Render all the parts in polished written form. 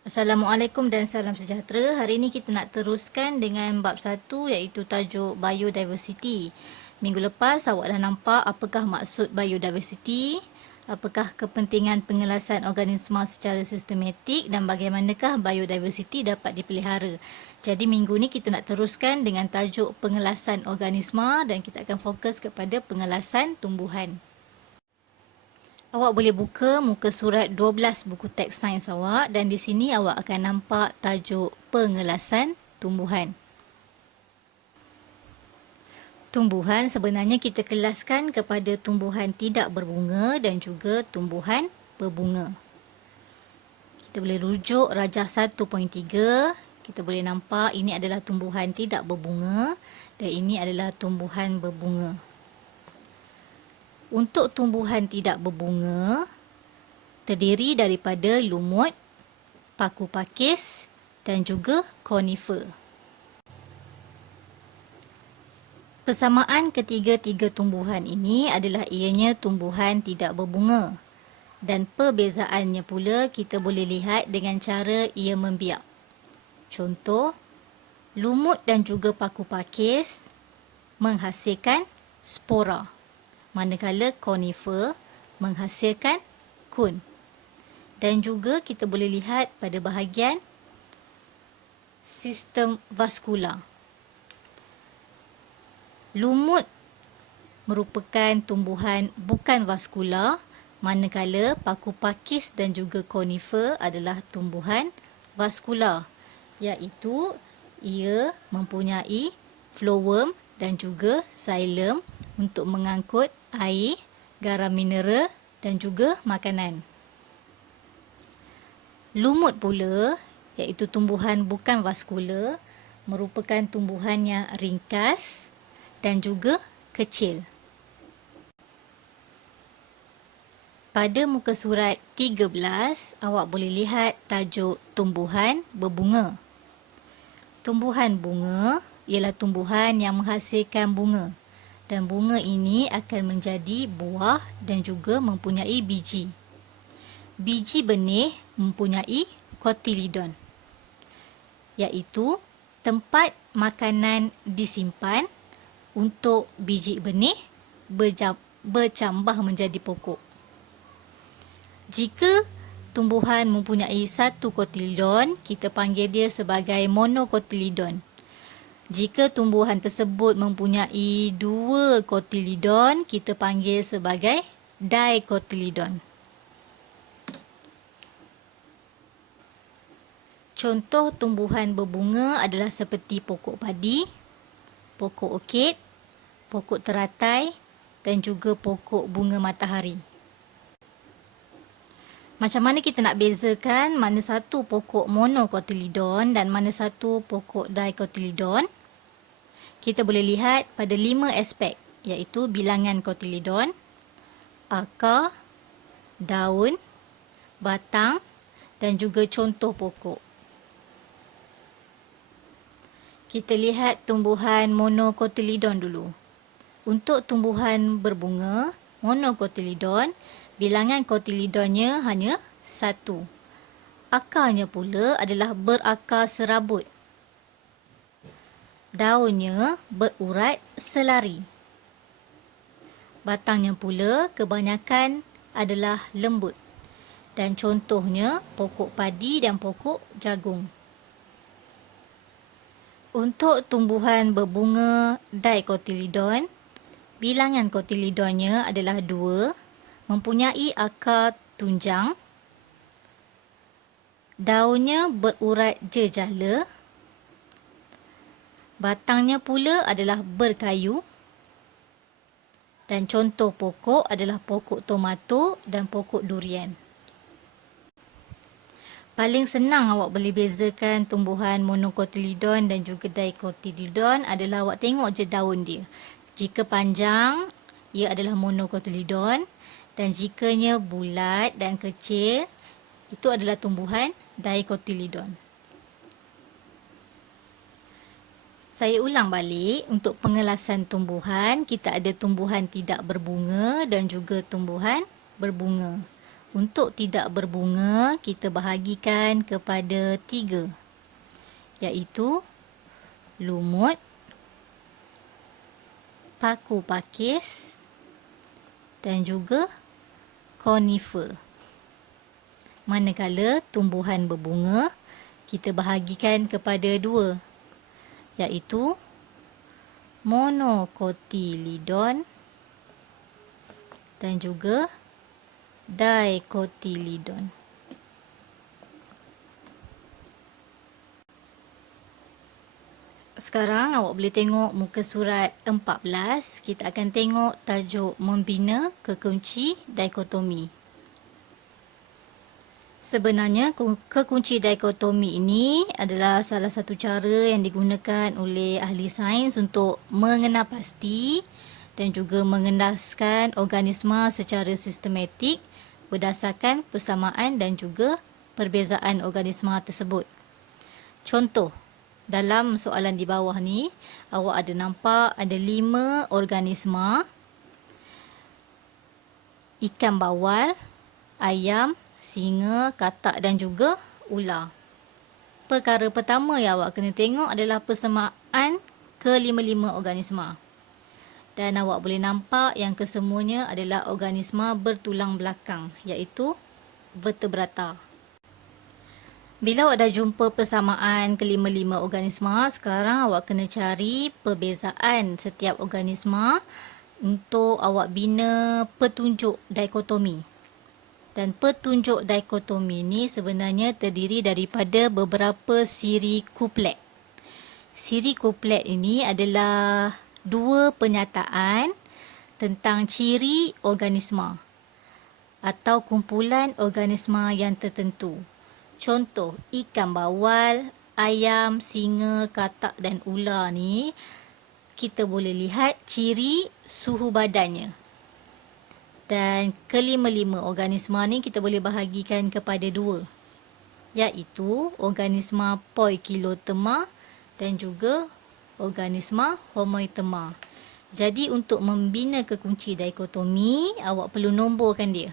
Assalamualaikum dan salam sejahtera. Hari ini kita nak teruskan dengan bab 1 iaitu tajuk biodiversity. Minggu lepas awak dah nampak apakah maksud biodiversity, apakah kepentingan pengelasan organisma secara sistematik dan bagaimanakah biodiversity dapat dipelihara. Jadi minggu ni kita nak teruskan dengan tajuk pengelasan organisma dan kita akan fokus kepada pengelasan tumbuhan. Awak boleh buka muka surat 12 buku teks sains awak dan di sini awak akan nampak tajuk pengelasan tumbuhan. Tumbuhan sebenarnya kita kelaskan kepada tumbuhan tidak berbunga dan juga tumbuhan berbunga. Kita boleh rujuk rajah 1.3. Kita boleh nampak ini adalah tumbuhan tidak berbunga dan ini adalah tumbuhan berbunga. Untuk tumbuhan tidak berbunga, terdiri daripada lumut, paku pakis dan juga konifer. Persamaan ketiga-tiga tumbuhan ini adalah ianya tumbuhan tidak berbunga. Dan perbezaannya pula kita boleh lihat dengan cara ia membiak. Contoh, lumut dan juga paku pakis menghasilkan spora, manakala konifer menghasilkan kun. Dan juga kita boleh lihat pada bahagian sistem vaskular. Lumut merupakan tumbuhan bukan vaskular, manakala paku pakis dan juga konifer adalah tumbuhan vaskular, iaitu ia mempunyai phloem dan juga xylem untuk mengangkut air, garam mineral dan juga makanan. Lumut pula, iaitu tumbuhan bukan vaskular, merupakan tumbuhan yang ringkas dan juga kecil. Pada muka surat 13, awak boleh lihat tajuk tumbuhan berbunga. Tumbuhan bunga ialah tumbuhan yang menghasilkan bunga. Dan bunga ini akan menjadi buah dan juga mempunyai biji. Biji benih mempunyai kotilidon, iaitu tempat makanan disimpan untuk biji benih bercambah menjadi pokok. Jika tumbuhan mempunyai satu kotilidon, kita panggil dia sebagai monokotilidon. Jika tumbuhan tersebut mempunyai dua kotilidon, kita panggil sebagai dikotilidon. Contoh tumbuhan berbunga adalah seperti pokok padi, pokok orkid, pokok teratai dan juga pokok bunga matahari. Macam mana kita nak bezakan mana satu pokok monokotilidon dan mana satu pokok dikotilidon? Kita boleh lihat pada 5 aspek, iaitu bilangan kotilidon, akar, daun, batang dan juga contoh pokok. Kita lihat tumbuhan monokotilidon dulu. Untuk tumbuhan berbunga, monokotilidon, bilangan kotilidonnya hanya 1. Akarnya pula adalah berakar serabut. Daunnya berurat selari. Batangnya pula kebanyakan adalah lembut. Dan contohnya pokok padi dan pokok jagung. Untuk tumbuhan berbunga dikotilidon, bilangan kotilidonnya adalah 2, mempunyai akar tunjang, daunnya berurat jejala, batangnya pula adalah berkayu dan contoh pokok adalah pokok tomato dan pokok durian. Paling senang awak boleh bezakan tumbuhan monokotilidon dan juga dikotilidon adalah awak tengok je daun dia. Jika panjang, ia adalah monokotilidon dan jikanya bulat dan kecil, itu adalah tumbuhan dikotilidon. Saya ulang balik, untuk pengelasan tumbuhan, kita ada tumbuhan tidak berbunga dan juga tumbuhan berbunga. Untuk tidak berbunga, kita bahagikan kepada 3, iaitu lumut, paku pakis dan juga conifer. Manakala tumbuhan berbunga, kita bahagikan kepada 2, iaitu monocotyledon dan juga dicotyledon. Sekarang awak boleh tengok muka surat 14. Kita akan tengok tajuk membina kekunci dikotomi. Sebenarnya kekunci dikotomi ini adalah salah satu cara yang digunakan oleh ahli sains untuk mengenal pasti dan juga mengendaskan organisma secara sistematik berdasarkan persamaan dan juga perbezaan organisma tersebut. Contoh, dalam soalan di bawah ni, awak ada nampak ada 5 organisma: ikan bawal, ayam, singa, katak dan juga ular. Perkara pertama yang awak kena tengok adalah persamaan ke-5 organisma. Dan awak boleh nampak yang kesemuanya adalah organisma bertulang belakang, iaitu vertebrata. Bila awak dah jumpa persamaan ke-5 organisma, sekarang awak kena cari perbezaan setiap organisma untuk awak bina petunjuk dikotomi. Dan petunjuk dikotomi ini sebenarnya terdiri daripada beberapa siri kuplet. Siri kuplet ini adalah 2 penyataan tentang ciri organisma atau kumpulan organisma yang tertentu. Contoh, ikan bawal, ayam, singa, katak dan ular ni, kita boleh lihat ciri suhu badannya. Dan ke-5 organisma ni kita boleh bahagikan kepada 2, iaitu organisma Poikilotherma dan juga organisma Homoeotherma. Jadi untuk membina kekunci dikotomi, awak perlu nomborkan dia.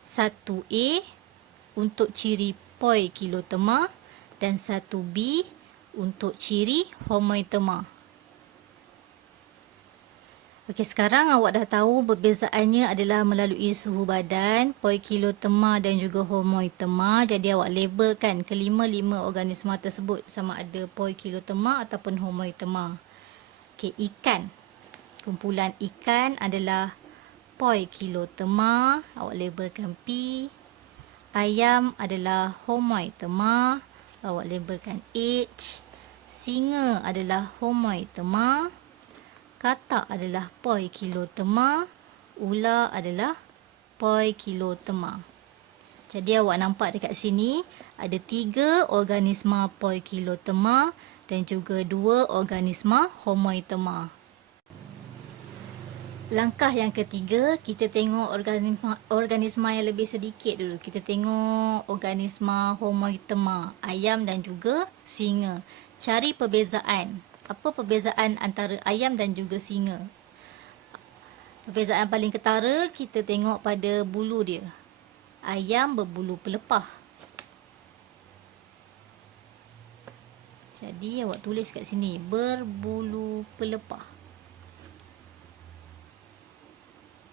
1A untuk ciri Poikilotherma dan 1B untuk ciri Homoeotherma. Okey, sekarang awak dah tahu perbezaannya adalah melalui suhu badan, Poikilotherma dan juga Homoeotherma. Jadi awak labelkan ke-5 organisma tersebut sama ada Poikilotherma ataupun Homoeotherma. Okey, ikan. Kumpulan ikan adalah Poikilotherma, awak labelkan P. Ayam adalah Homoeotherma, awak labelkan H. Singa adalah Homoeotherma. Katak adalah Poikilotherma, ular adalah Poikilotherma. Jadi awak nampak dekat sini ada 3 organisma Poikilotherma dan juga 2 organisma Homoeotherma. Langkah yang ketiga, kita tengok organisma yang lebih sedikit dulu. Kita tengok organisma Homoeotherma, ayam dan juga singa. Cari perbezaan. Apa perbezaan antara ayam dan juga singa? Perbezaan paling ketara kita tengok pada bulu dia. Ayam berbulu pelepah. Jadi awak tulis kat sini, berbulu pelepah.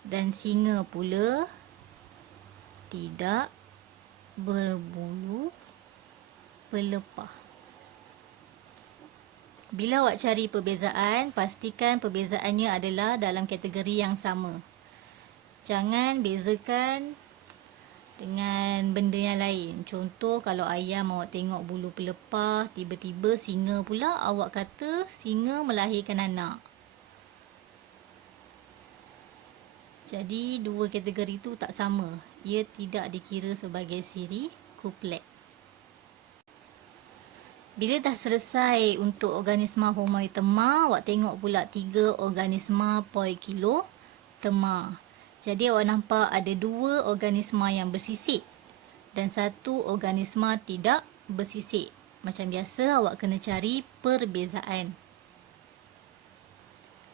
Dan singa pula tidak berbulu pelepah. Bila awak cari perbezaan, pastikan perbezaannya adalah dalam kategori yang sama. Jangan bezakan dengan benda yang lain. Contoh, kalau ayam awak tengok bulu pelepah, tiba-tiba singa pula awak kata singa melahirkan anak. Jadi, 2 kategori itu tak sama. Ia tidak dikira sebagai siri kuplet. Bila dah selesai untuk organisma Homoeotherma, awak tengok pula 3 organisma Poikilotherma. Jadi awak nampak ada 2 organisma yang bersisik dan 1 organisma tidak bersisik. Macam biasa awak kena cari perbezaan.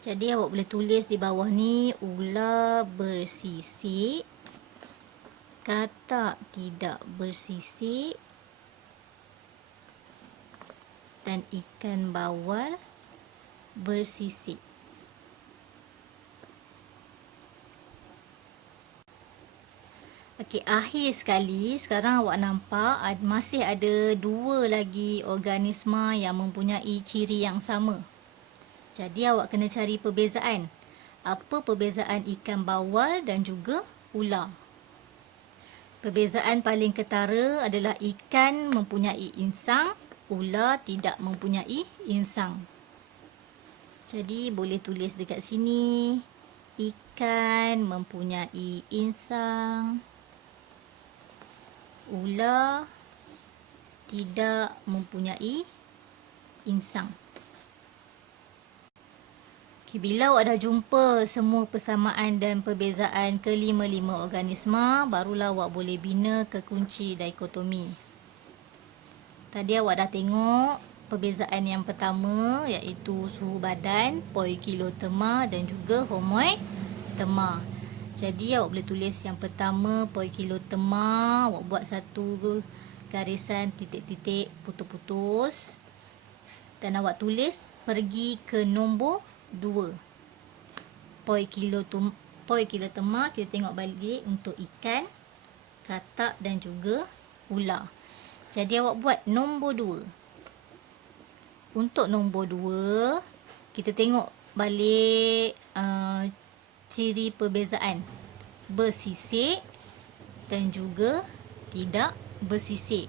Jadi awak boleh tulis di bawah ni, ular bersisik katak tidak bersisik dan ikan bawal bersisik. Okey, akhir sekali, sekarang awak nampak masih ada 2 lagi organisma yang mempunyai ciri yang sama. Jadi awak kena cari perbezaan. Apa perbezaan ikan bawal dan juga ular? Perbezaan paling ketara adalah ikan mempunyai insang, ular tidak mempunyai insang. Jadi boleh tulis dekat sini, ikan mempunyai insang, ular tidak mempunyai insang. Okay, bila awak dah jumpa semua persamaan dan perbezaan kelima-lima organisma, barulah awak boleh bina kekunci dikotomi. Tadi awak dah tengok perbezaan yang pertama iaitu suhu badan, poikiloterma dan juga homoterma. Jadi awak boleh tulis yang pertama poikiloterma, awak buat satu garisan titik-titik putus-putus dan awak tulis pergi ke nombor 2. Poikiloterma kita tengok balik untuk ikan, katak dan juga ular. Jadi awak buat nombor 2. Untuk nombor 2, kita tengok balik ciri perbezaan bersisik dan juga tidak bersisik.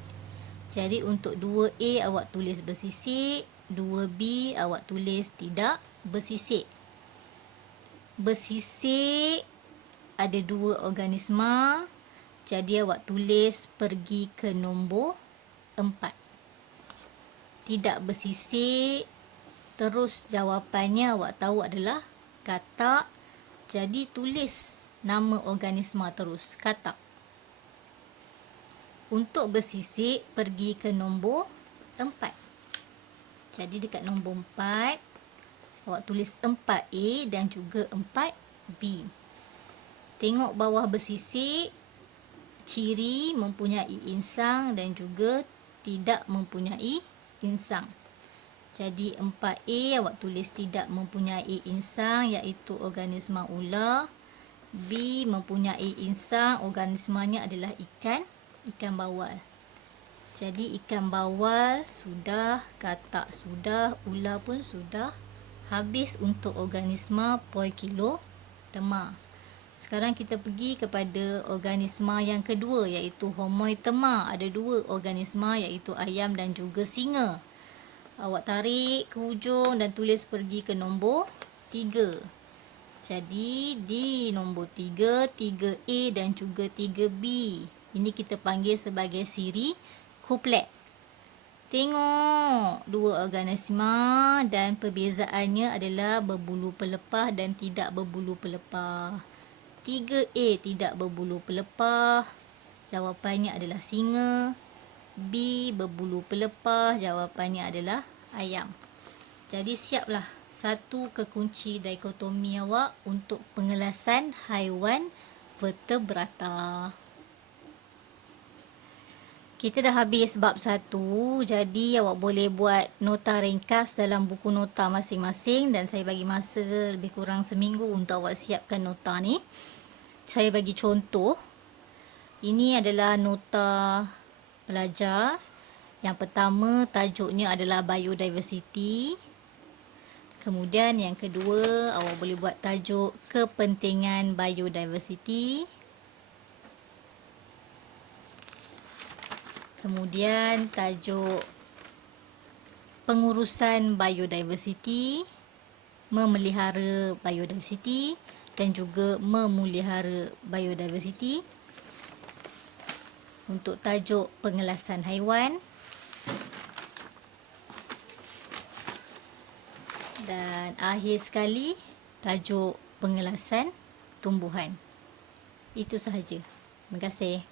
Jadi untuk 2A awak tulis bersisik, 2B awak tulis tidak bersisik. Bersisik ada 2 organisma, jadi awak tulis pergi ke nombor 4. Tidak bersisik, terus jawapannya awak tahu adalah katak, jadi tulis nama organisma terus, katak. Untuk bersisik, pergi ke nombor 4. Jadi dekat nombor 4, awak tulis 4A dan juga 4B. Tengok bawah bersisik, ciri mempunyai insang dan juga tidak mempunyai insang. Jadi 4A awak tulis tidak mempunyai insang iaitu organisma ular. B mempunyai insang, organismanya adalah ikan bawal. Jadi ikan bawal sudah, katak sudah, ular pun sudah. Habis untuk organisma poikiloterma. Sekarang kita pergi kepada organisma yang kedua iaitu homoterma. Ada 2 organisma iaitu ayam dan juga singa. Awak tarik ke hujung dan tulis pergi ke nombor 3. Jadi di nombor 3, 3A dan juga 3B. Ini kita panggil sebagai siri kuplet. Tengok 2 organisma dan perbezaannya adalah berbulu pelepah dan tidak berbulu pelepah. 3A tidak berbulu pelepah, jawapannya adalah singa. B berbulu pelepah, jawapannya adalah ayam. Jadi siaplah satu kekunci dikotomi awak untuk pengelasan haiwan vertebrata. Kita dah habis bab 1, jadi awak boleh buat nota ringkas dalam buku nota masing-masing dan saya bagi masa lebih kurang seminggu untuk awak siapkan nota ni. Saya bagi contoh. Ini adalah nota pelajar. Yang pertama tajuknya adalah biodiversity. Kemudian yang kedua awak boleh buat tajuk kepentingan biodiversity. Kemudian tajuk pengurusan biodiversity, memelihara biodiversity dan juga memelihara biodiversity. Untuk tajuk pengelasan haiwan. Dan akhir sekali tajuk pengelasan tumbuhan. Itu sahaja. Terima kasih.